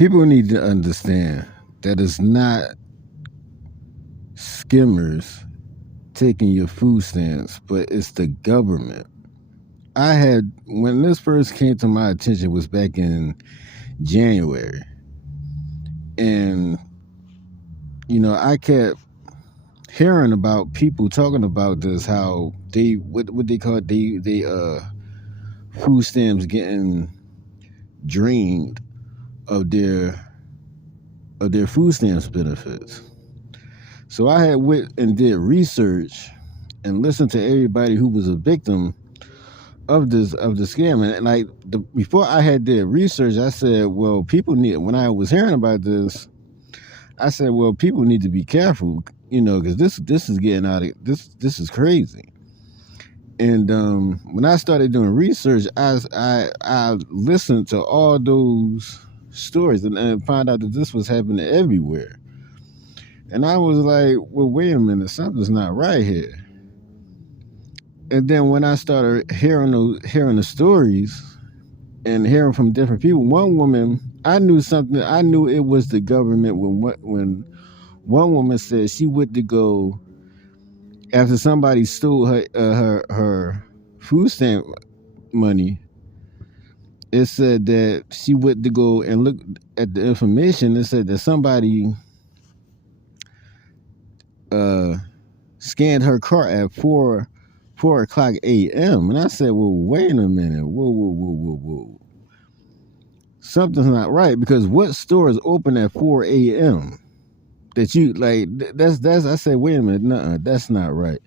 People need to understand that it's not skimmers taking your food stamps, but it's the government. When this first came to my attention was back in January, and I kept hearing about people talking about this, how they what they call it, they food stamps getting drained of their food stamps benefits. So I had went and did research and listened to everybody who was a victim of the scam. And before I had did research, I said, well, people need. When I was hearing about this, I said, well, people need to be careful, because this is getting out of this is crazy. And when I started doing research, I listened to all those stories and found out that this was happening everywhere. And I was like, well, wait a minute, something's not right here. And then when I started hearing the stories and hearing from different people, one woman, I knew something. I knew it was the government when one woman said she went to go after somebody stole her food stamp money. It said that she went to go and look at the information. It said that somebody scanned her car at 4:00 a.m. And I said, well, wait a minute. Whoa. Something's not right, because what store is open at 4 a.m.? That you like, that's I said, wait a minute, no, that's not right.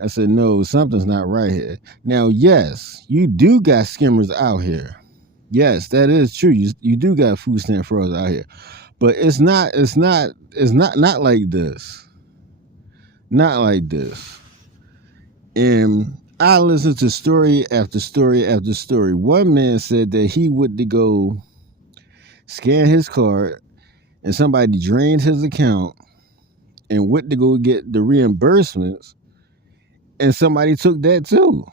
I said, no, something's not right here. Now, yes, you do got skimmers out here. Yes, that is true. You do got food stamp fraud out here. But it's not like this. Not like this. And I listened to story after story after story. One man said that he went to go scan his card and somebody drained his account and went to go get the reimbursements, and somebody took that too.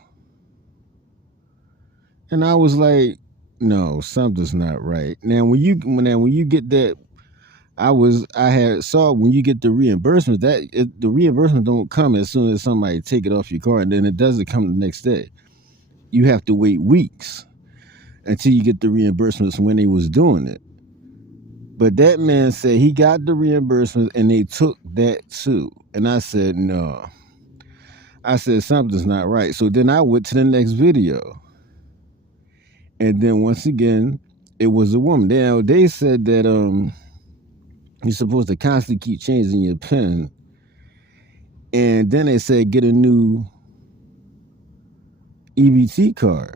And I was like, no, something's not right. Now when you get that, I had saw when you get the reimbursement, the reimbursement don't come as soon as somebody take it off your card, and then it doesn't come the next day. You have to wait weeks until you get the reimbursements when they was doing it. But that man said he got the reimbursement and they took that too. And I said, no. I said, something's not right. So then I went to the next video. And then once again, it was a woman. Now, they said that you're supposed to constantly keep changing your PIN. And then they said get a new EBT card.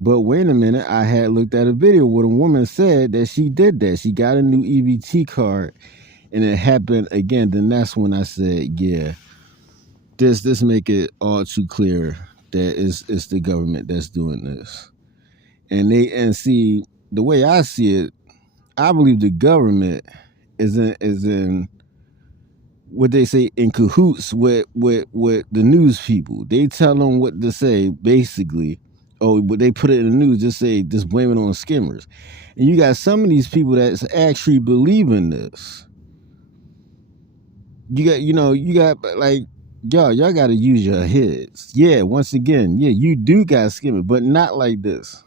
But wait a minute, I had looked at a video where a woman said that she did that. She got a new EBT card and it happened again. Then that's when I said, yeah, this make it all too clear that it's the government that's doing this. And see, the way I see it, I believe the government is in what they say, in cahoots with the news people. They tell them what to say, basically. Oh, but they put it in the news, just blame it on skimmers. And you got some of these people that actually believe in this. You got like, y'all got to use your heads. Yeah, once again, yeah, you do got skimmers, but not like this.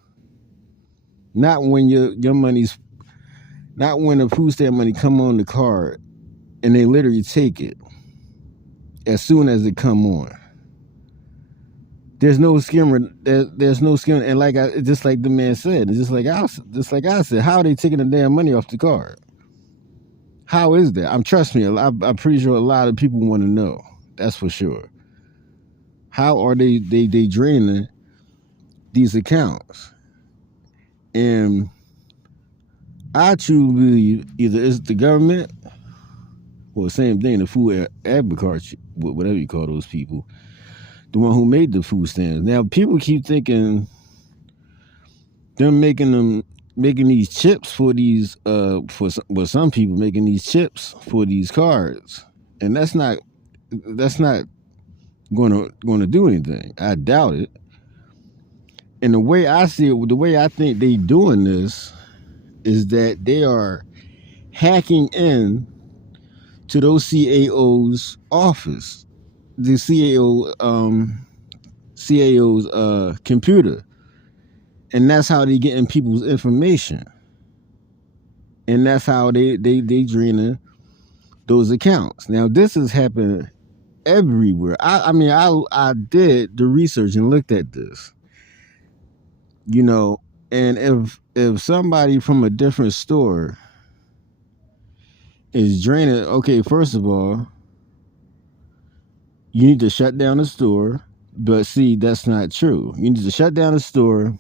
Not when your money's, not when the food stamp money come on the card and they literally take it as soon as it come on. There's no skimmer. There's no skimmer, and just like the man said, just like I said, how are they taking the damn money off the card? How is that? Trust me, I'm pretty sure a lot of people want to know. That's for sure. How are they draining these accounts? And I truly believe either it's the government, or the same thing, the food advocacy, whatever you call those people, the one who made the food stamps. Now, people keep thinking them making these chips for these some people making these chips for these cards, and that's not going to do anything. I doubt it. And the way I see it, the way I think they doing this, is that they are hacking in to those CAO's office, the CAO's computer, and that's how they getting people's information, and that's how they draining those accounts. Now this is happening everywhere. I did the research and looked at this, you know, and if somebody from a different store is draining, okay, first of all, you need to shut down the store. But see, that's not true. You need to shut down the store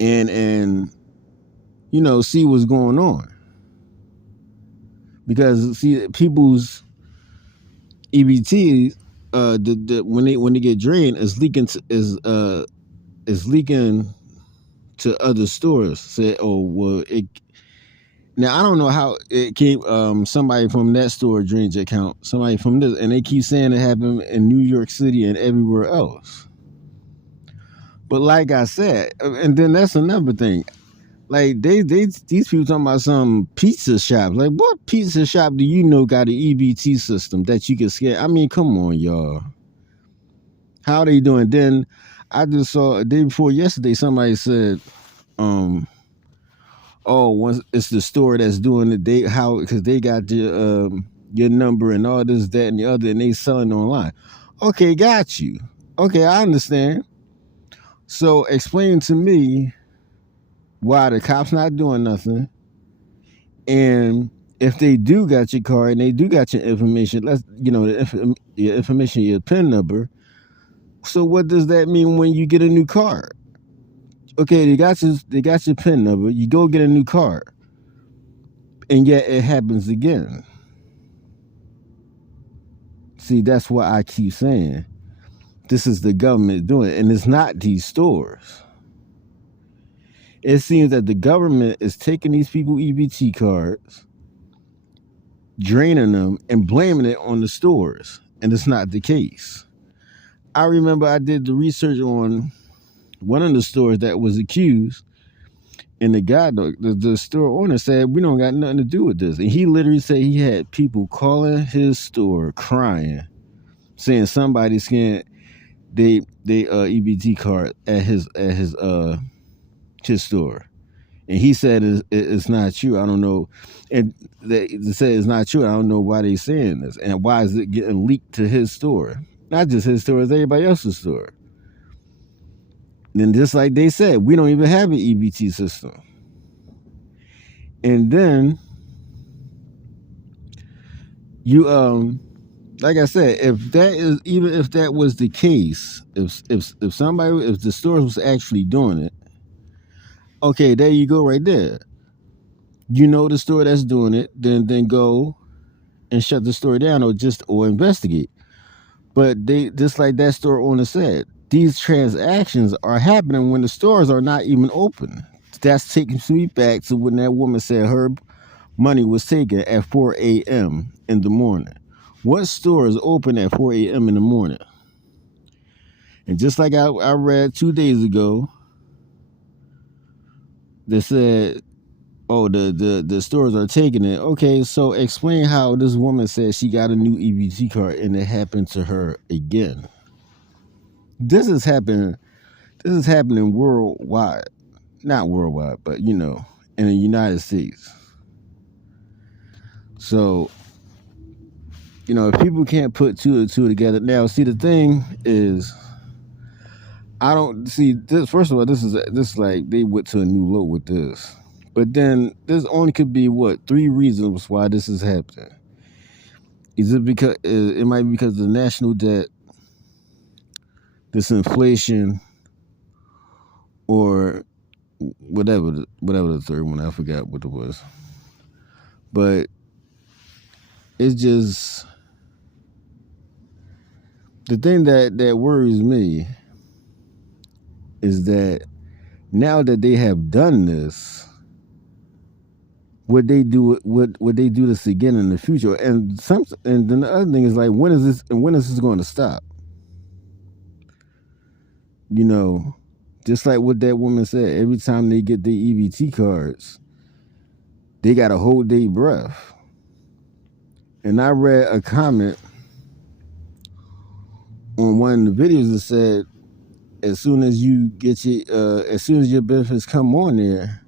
and see what's going on, because see people's EBT, when they get drained, is leaking to other stores. Say, oh well, it. Now I don't know how it came. Somebody from that store drains your account. Somebody from this, and they keep saying it happened in New York City and everywhere else. But like I said, and then that's another thing. Like these people talking about some pizza shops. Like, what pizza shop do you know got an EBT system that you can scan? I mean, come on, y'all. How they doing? Then I just saw a day before yesterday, somebody said, oh, once it's the store that's doing it, because they got your number and all this, that, and the other, and they selling online. Okay, got you. Okay, I understand. So explain to me why the cops not doing nothing, and if they do got your card and they do got your information, your information, your PIN number. So what does that mean when you get a new card? Okay, they got your PIN number. You go get a new card, and yet it happens again. See, that's what I keep saying. This is the government doing it, and it's not these stores. It seems that the government is taking these people EBT cards, draining them, and blaming it on the stores, and it's not the case. I remember I did the research on one of the stores that was accused, and the guy, the store owner, said, we don't got nothing to do with this. And he literally said he had people calling his store crying, saying somebody scanned they EBT card at his store. And he said it's not true. I don't know. And they said it's not true. I don't know why they saying this. And why is it getting leaked to his store? Not just his store, it's everybody else's store. And just like they said, we don't even have an EBT system. And then you like I said, if that was the case, if the stores was actually doing it, okay, there you go right there. You know the store that's doing it, then go and shut the store down or investigate. But they, just like that store owner said, these transactions are happening when the stores are not even open. That's taking me back to when that woman said her money was taken at 4 a.m. in the morning. What store is open at 4 a.m. in the morning? And just like I read 2 days ago, they said, oh, the stores are taking it. Okay, so explain how this woman said she got a new EBT card and it happened to her again. This is happening worldwide. Not worldwide, but in the United States. So, if people can't put two and two together. Now, see, the thing is, I don't see this. First of all, this is like they went to a new low with this. But then there's only could be 3 reasons why this is happening. Is it because it might be because of the national debt, this inflation, or whatever the third one, I forgot what it was. But it's just the thing that worries me is that now that they have done this, would they do this again in the future? And then the other thing is, like, when is this going to stop? Just like what that woman said, every time they get their EBT cards, they got to hold their breath. And I read a comment on one of the videos that said, as soon as your benefits come on there,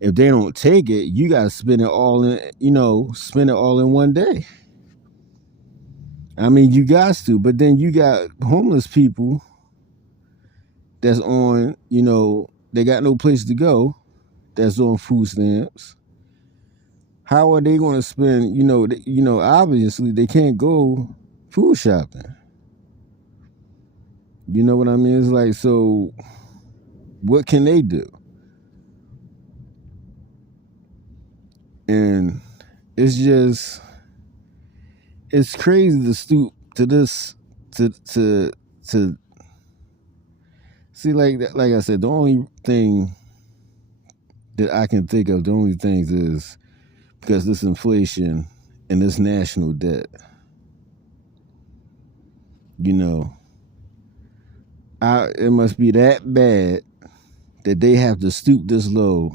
if they don't take it, you got to spend it all in one day. I mean, you got to, but then you got homeless people that's on, they got no place to go, that's on food stamps. How are they going to spend, obviously they can't go food shopping. You know what I mean? It's like, so what can they do? And it's crazy to stoop to this, to see, like I said, the only thing that I can think of, the only things is because this inflation and this national debt, it must be that bad that they have to stoop this low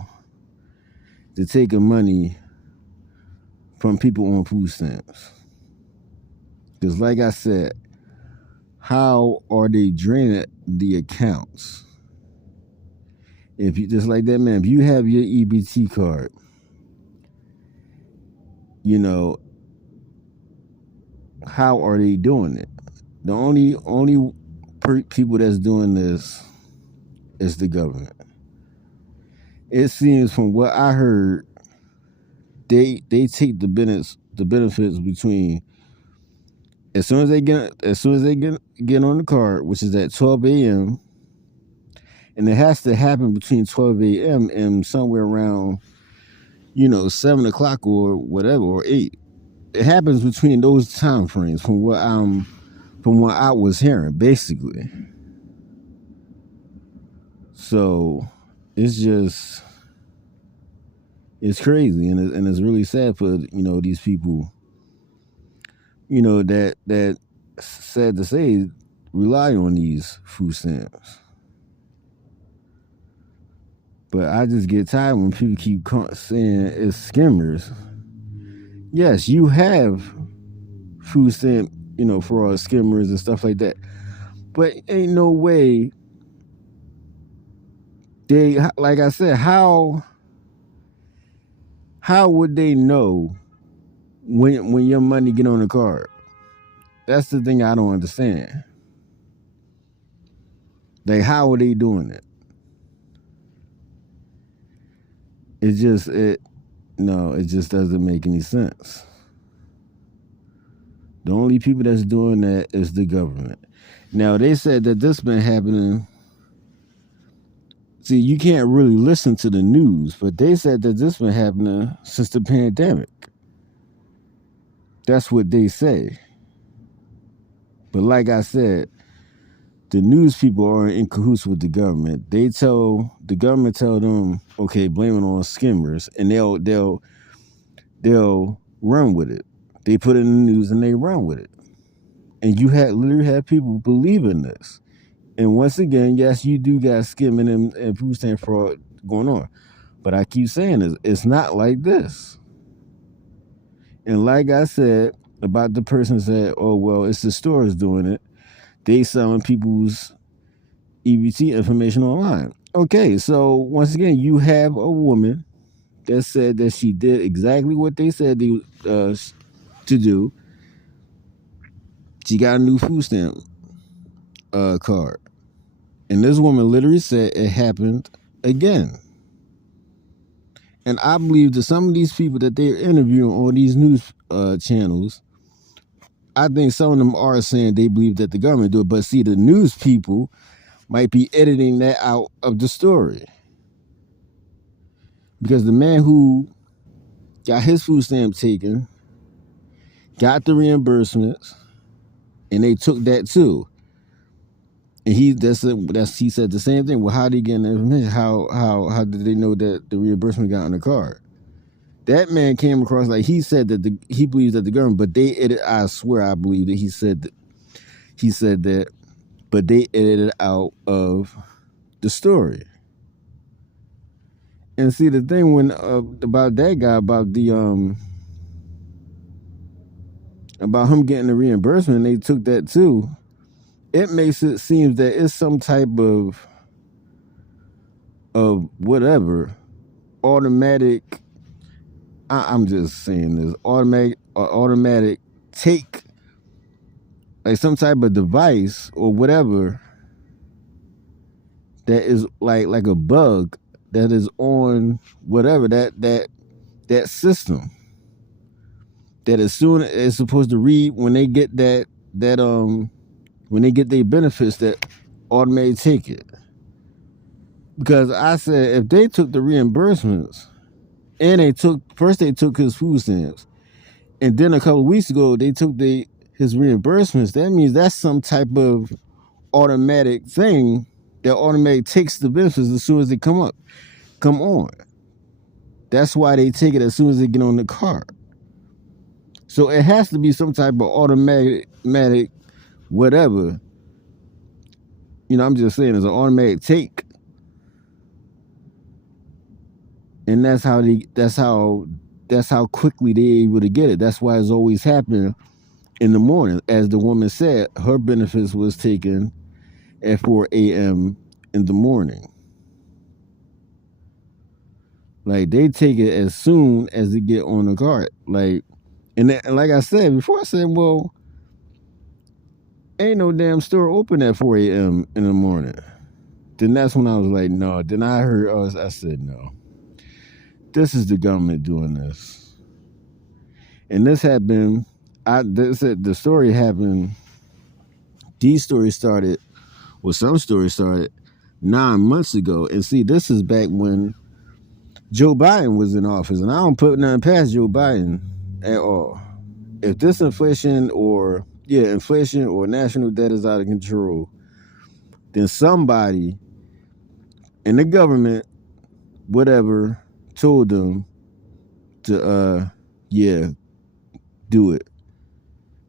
to take money from people on food stamps. Because like I said, how are they draining the accounts? If you, just like that man, if you have your EBT card, how are they doing it? The only people that's doing this is the government. It seems from what I heard, they take the benefits between as soon as they get on the card, which is at 12 a.m. and it has to happen between 12 a.m. and somewhere around 7 o'clock or whatever, or 8. It happens between those time frames from what I was hearing, basically. So it's crazy, and it's really sad for these people, that, sad to say, rely on these food stamps. But I just get tired when people keep saying it's skimmers. Yes, you have food stamp, for all skimmers and stuff like that. But ain't no way they, like I said, how would they know when your money get on the card? That's the thing I don't understand. Like, how are they doing it? It just doesn't make any sense. The only people that's doing that is the government. Now, they said that this been happening. See, you can't really listen to the news, but they said that this been happening since the pandemic. That's what they say. But like I said, the news people are in cahoots with the government. The government tell them, okay, blame it on skimmers, and they'll run with it. They put it in the news and they run with it. And you literally have people believing this. And once again, yes, you do got skimming and food stamp fraud going on. But I keep saying it's not like this. And like I said about the person said, oh, well, it's the stores doing it. They selling people's EBT information online. Okay, so once again, you have a woman that said that she did exactly what they said to do. She got a new food stamp card. And this woman literally said it happened again. And I believe that some of these people that they're interviewing on these news channels, I think some of them are saying they believe that the government do it. But see, the news people might be editing that out of the story. Because the man who got his food stamp taken, got the reimbursements, and they took that too. And he said the same thing. Well, how did he get the information? How did they know that the reimbursement got on the card? That man came across like he said that he believes that the government, but they edited. I swear, I believe that he said that, but they edited it out of the story. And see the thing when about that guy about him getting the reimbursement, they took that too. It makes it seem that it's some type of whatever automatic. I'm just saying this automatic take, like some type of device or whatever that is like a bug that is on whatever that system, that as soon as it's supposed to read when they get that when they get their benefits, that automatic take it. Because I said if they took the reimbursements and they took his food stamps, and then a couple of weeks ago they took his reimbursements, that means that's some type of automatic thing that automatically takes the benefits as soon as they come on. That's why they take it as soon as they get on the card. So it has to be some type of automatic whatever. I'm just saying it's an automatic take. And that's how quickly they're able to get it. That's why it's always happening in the morning. As the woman said, her benefits was taken at 4 a.m. in the morning. Like they take it as soon as they get on the cart. And like I said before, I said, well, ain't no damn store open at 4 a.m. in the morning. Then that's when I was like, no. Then I heard I said, no. This is the government doing this. And this happened, the story happened, some stories started 9 months ago. And see, this is back when Joe Biden was in office. And I don't put nothing past Joe Biden at all. If this inflation or national debt is out of control, then somebody in the government, whatever, told them to do it.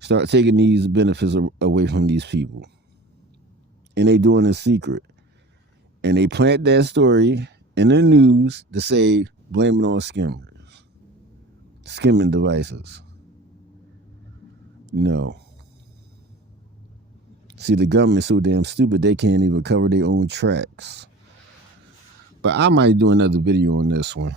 Start taking these benefits away from these people. And they doing it in secret. And they plant that story in the news to say, blame it on skimmers. Skimming devices. No. See, the government's so damn stupid they can't even cover their own tracks. But I might do another video on this one.